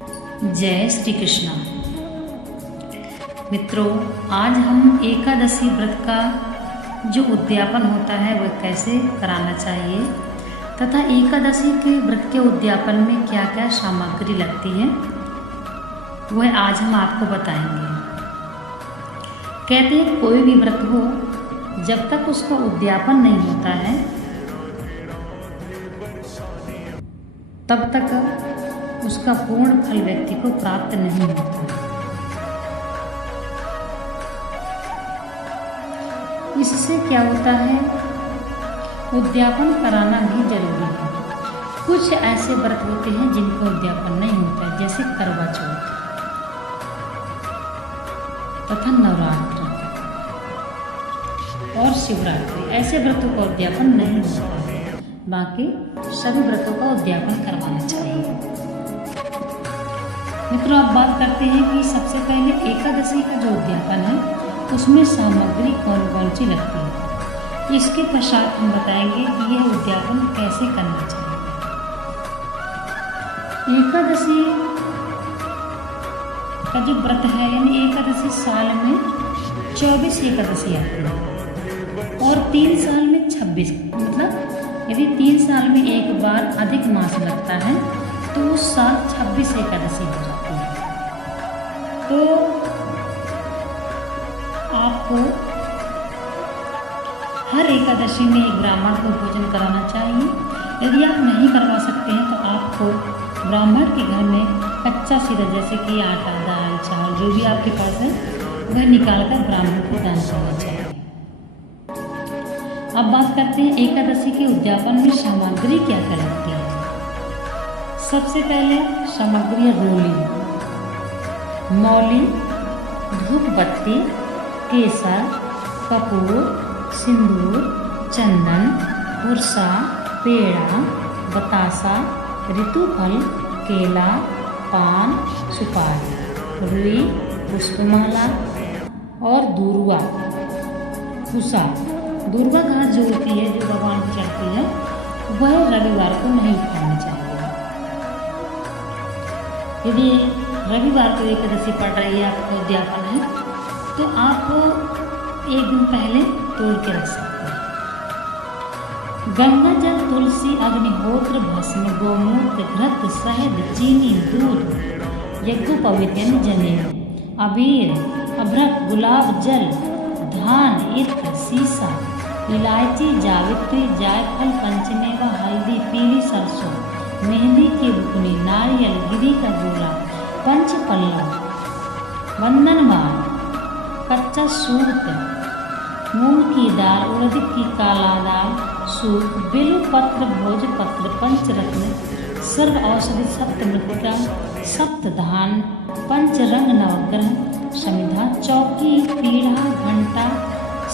जय श्री कृष्णा। मित्रों, आज हम एकादशी व्रत का जो उद्यापन होता है वह कैसे कराना चाहिए तथा एकादशी के व्रत के उद्यापन में क्या क्या सामग्री लगती है वह आज हम आपको बताएंगे। कहते हैं कोई भी व्रत हो जब तक उसका उद्यापन नहीं होता है तब तक उसका पूर्ण फल व्यक्ति को प्राप्त नहीं होता। इससे क्या होता है, उद्यापन कराना भी जरूरी है। कुछ ऐसे व्रत होते हैं जिनका उद्यापन नहीं होता है, जैसे करवा चौथ तथा नवरात्र और शिवरात्रि। ऐसे व्रतों का उद्यापन नहीं होता है, बाकी सभी व्रतों का उद्यापन करवाना चाहिए। मित्रों, अब बात करते हैं कि सबसे पहले एकादशी का जो उद्यापन है उसमें सामग्री कौन कौन सी लगती है। इसके पश्चात हम बताएंगे कि यह उद्यापन कैसे करना चाहिए। एकादशी का जो व्रत है, यानी एकादशी साल में 24 एकादशी आती है और 3 साल में 26, मतलब यदि 3 साल में एक बार अधिक मास लगता है तो उस साल 26 एकादशी हो जाती है। तो आपको हर एकादशी में एक ब्राह्मण को भोजन कराना चाहिए। यदि आप नहीं करवा सकते हैं तो आपको ब्राह्मण के घर में कच्चा सीरा, जैसे कि आटा, दाल, चावल जो भी आपके पास है वह निकालकर ब्राह्मण को दान करना चाहिए। अब बात करते हैं एकादशी के उद्यापन में सामग्री क्या क्या लगती है। सबसे पहले सामग्री रोली, मौली, धूप बत्ती, केसर, कपूर, सिंदूर, चंदन, पुरसा, पेड़ा, बतासा, ऋतुफल, केला, पान, सुपारी, रुई, पुष्पमाला और दूर्वा कुसा। दूर्वा घास जो होती है, जो भगवान को चढ़ती है, वह रविवार को नहीं खानी चाहिए। यदि रविवार को एकादशी पड़ रही है, आपको उद्यापन है, तो आप एक दिन पहले तोड़ के रख सकते हैं। गंगा जल, तुलसी, अग्निहोत्र, भस्म, गोमूत्र, घृत, शहद, चीनी, दूध, यज्ञोपवीत जनेऊ, अबीर, अभ्रक, गुलाब जल, धान, इत्र, सीसा, इलायची, जावित्री, जायफल, पंचमेवा, हल्दी, पीली सरसों, मेहंदी की बुकनी, नारियल, गिरी का गोला, पंच पल्लव, वंदनवान, कच्चा सूत, मूंग की दाल, उड़द की काला दाल, सूप, बेलू पत्र, भोजपत्र, पंचरत्न, सर्व औषधि, सप्तमृत्तिका, सप्तधान, पंचरंग, नवग्रह, समिधा, चौकी, पीढ़ा, घंटा,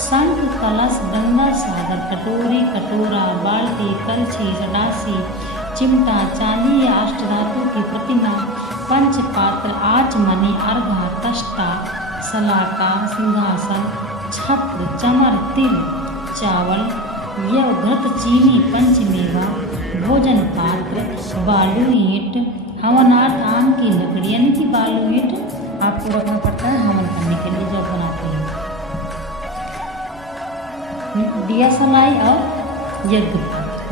शंख, कलश, गंगा सागर, कटोरी, कटोरा, बाल्टी, कलछी, गड़ासी, चिमटा, चांदी या अष्टधातु की प्रतिमा, पंचपात्र, आचमनी, अर्घा, तष्टा, सलाका, सिंहासन, छत्र, चमर, तिल, चावल, यव, घृत, चीनी, पंचमेवा, भोजन पात्र, बालू ईंट, हवनार्थ, आम की लकड़ी, यानी कि बालू ईंट आपको रखना पड़ता है हवन करने के लिए जब बनाते हैं। दिया सलाई और यज्ञ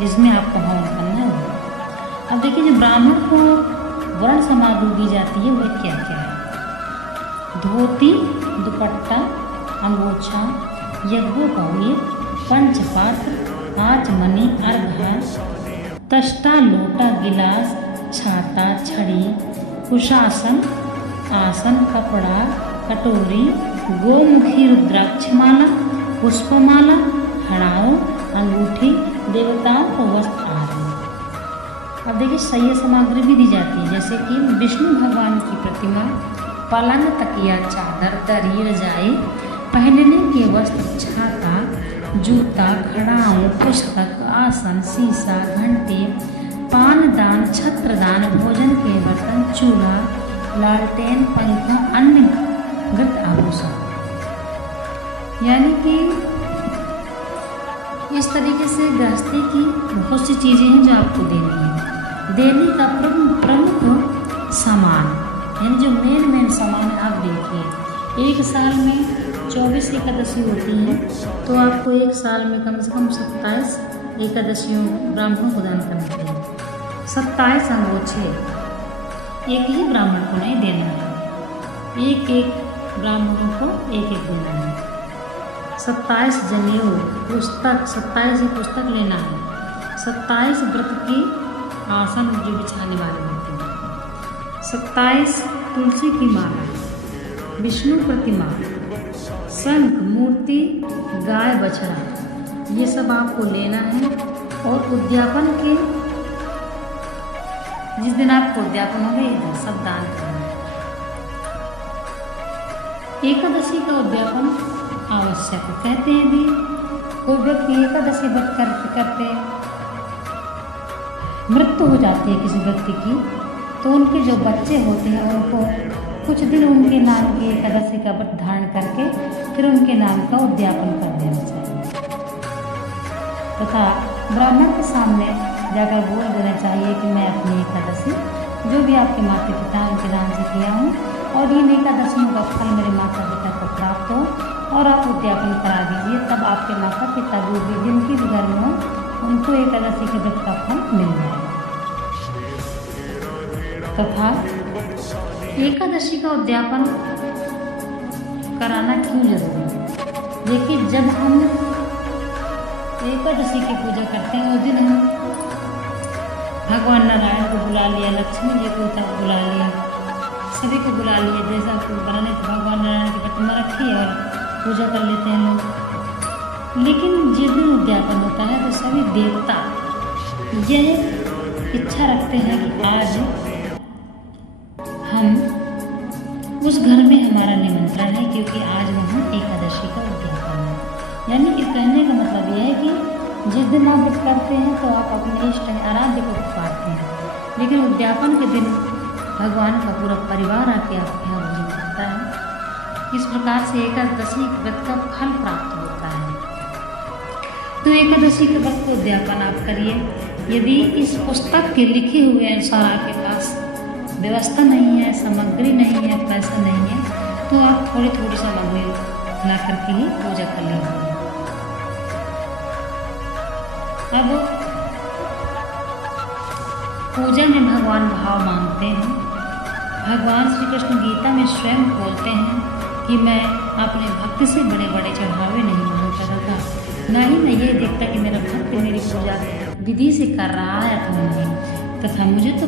जिसमें आपको हवन करना है। अब देखिए, जो ब्राह्मण को वर्ण सामग्री दी जाती है वह क्या क्या है। धोती, दुपट्टा, अंगोछा, यज्ञोपवीत, पंचपात्र, आचमनी, अर्घा, तष्टा, लोटा, गिलास, छाता, छड़ी, कुशासन, आसन, कपड़ा, कटोरी, गोमुखी, रुद्राक्षमाला, पुष्पमाला, हड़ाओ, अंगूठी, देवताओं को वस्त्र आदि। अब देखिए, सह्य सामग्री भी दी जाती है, जैसे कि विष्णु भगवान की प्रतिमा, पलंग, तकिया, चादर, दरी, रजाई, पहनने के वस्त्र, छाता, जूता, खड़ाऊ, पुस्तक, आसन, शीशा, घंटी, पानदान, छत्रदान, भोजन के बर्तन, चूल्हा, लालटेन, पंखा, अन्य घृत आभूषण। यानी कि इस तरीके से गृहस्थी की बहुत सी चीज़ें हैं जो आपको देनी है। देने का प्रमुख सामान, यानी जो मेन सामान आप देखिए। एक साल में 24 एकादशी होती हैं, तो आपको एक साल में कम से कम 27 एकादशियों ब्राह्मणों को दान करना चाहिए। 27 अंगोछे एक ही ब्राह्मण को नहीं देना है, एक ब्राह्मणों को एक देना है। 27 जनेऊ पुस्तक, 27 ही पुस्तक लेना है। 27 व्रत की आसन जो बिछाने वाले होते हैं। 27 तुलसी की माला, विष्णु प्रतिमा, शंख, मूर्ति, गाय, बछड़ा, ये सब आपको लेना है। और उद्यापन के जिस दिन आपको उद्यापन होगा ये सब दान करना है। एकादशी का उद्यापन आवश्यक कहते हैं। भी कोई व्यक्ति एकादशी व्रत करते करते मृत्यु हो जाती है किसी व्यक्ति की, तो उनके जो बच्चे होते हैं उनको कुछ दिन उनके नाम की एकादशी का व्रत धारण करके फिर उनके नाम का उद्यापन कर देना चाहिए, तथा ब्राह्मण के सामने जाकर बोल देना चाहिए कि मैं अपनी एकादशी जो भी आपके माता पिता उनके नाम से किया हूँ और इन एकादशियों का फल मेरे माता पिता को प्राप्त हो, और आप उद्यापन करा दीजिए। तब आपके माता पिता भी जिनकी भी घर में हो उनको एकादशी के व्रत का फल मिल जाएगा। तथा एकादशी का उद्यापन कराना क्यों जरूरी है? देखिए, जब हम एकादशी की पूजा करते हैं उस दिन हम भगवान नारायण को बुला लिया, लक्ष्मी जी को बुला लिया, सभी को बुला लिया। जैसा आपको बनाने तो भगवान नारायण की प्रतिमा रखी है और पूजा कर लेते हैं लोग। लेकिन जिस दिन उद्यापन होता है तो सभी देवता यह इच्छा रखते हैं कि आज हम उस घर में हमारा निमंत्रण है, क्योंकि आज वहाँ एकादशी का उद्यापन है। यानी कि कहने का मतलब यह है कि जिस दिन आप व्रत करते हैं तो आप अपने इष्ट आराध्य को पुकारते हैं, लेकिन उद्यापन के दिन भगवान का पूरा परिवार आके आपके यहाँ भोजन करता है। इस प्रकार से एकादशी व्रत का फल प्राप्त होता है। तो एकादशी के व्रत को उद्यापन आप करिए। यदि इस पुस्तक के लिखे हुए अनुसार आपके पास व्यवस्था नहीं है, सामग्री नहीं है, पैसा नहीं है, तो आप थोड़ी थोड़ी सामग्री ला करके ही पूजा कर लीजिए। अब पूजा में भगवान भाव मांगते हैं। भगवान श्री कृष्ण गीता में स्वयं बोलते हैं कि मैं अपने भक्ति से बड़े बड़े चढ़ावे नहीं मांगता था, न ही मैं ये देखता कि मेरा भक्त मेरी पूजा विधि से कर रहा है अथवा नहीं, तथा मुझे तो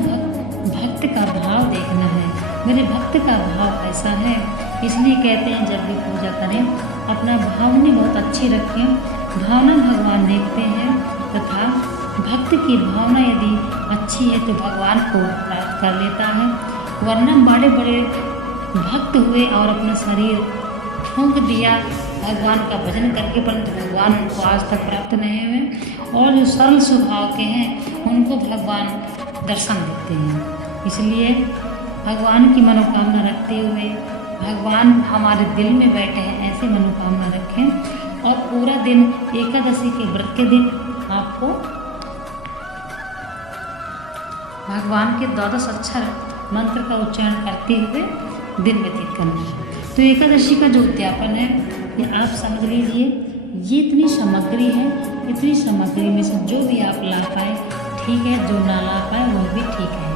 भक्त का भाव देखना है, मेरे भक्त का भाव कैसा है। इसलिए कहते हैं जब भी पूजा करें अपना भावनी बहुत अच्छी रखें। भावना भगवान देखते हैं, तथा भक्त की भावना यदि अच्छी है तो भगवान को प्राप्त कर लेता है। वरना बड़े बड़े भक्त हुए और अपना शरीर फूंक दिया भगवान का भजन करके, परंतु भगवान उनको आज तक प्राप्त नहीं हुए। और जो सरल स्वभाव के हैं उनको भगवान दर्शन देते हैं। इसलिए भगवान की मनोकामना रखते हुए भगवान हमारे दिल में बैठे हैं, ऐसी मनोकामना रखें। और पूरा दिन एकादशी के व्रत के दिन आपको भगवान के 12 अक्षर मंत्र का उच्चारण करते हुए दिन व्यतीत करना है। तो एकादशी का जो उद्यापन है ये आप समझ लीजिए, ये इतनी सामग्री है, इतनी सामग्री में से जो भी आप ला पाए ठीक है, जो ना ला पाए वह भी ठीक है।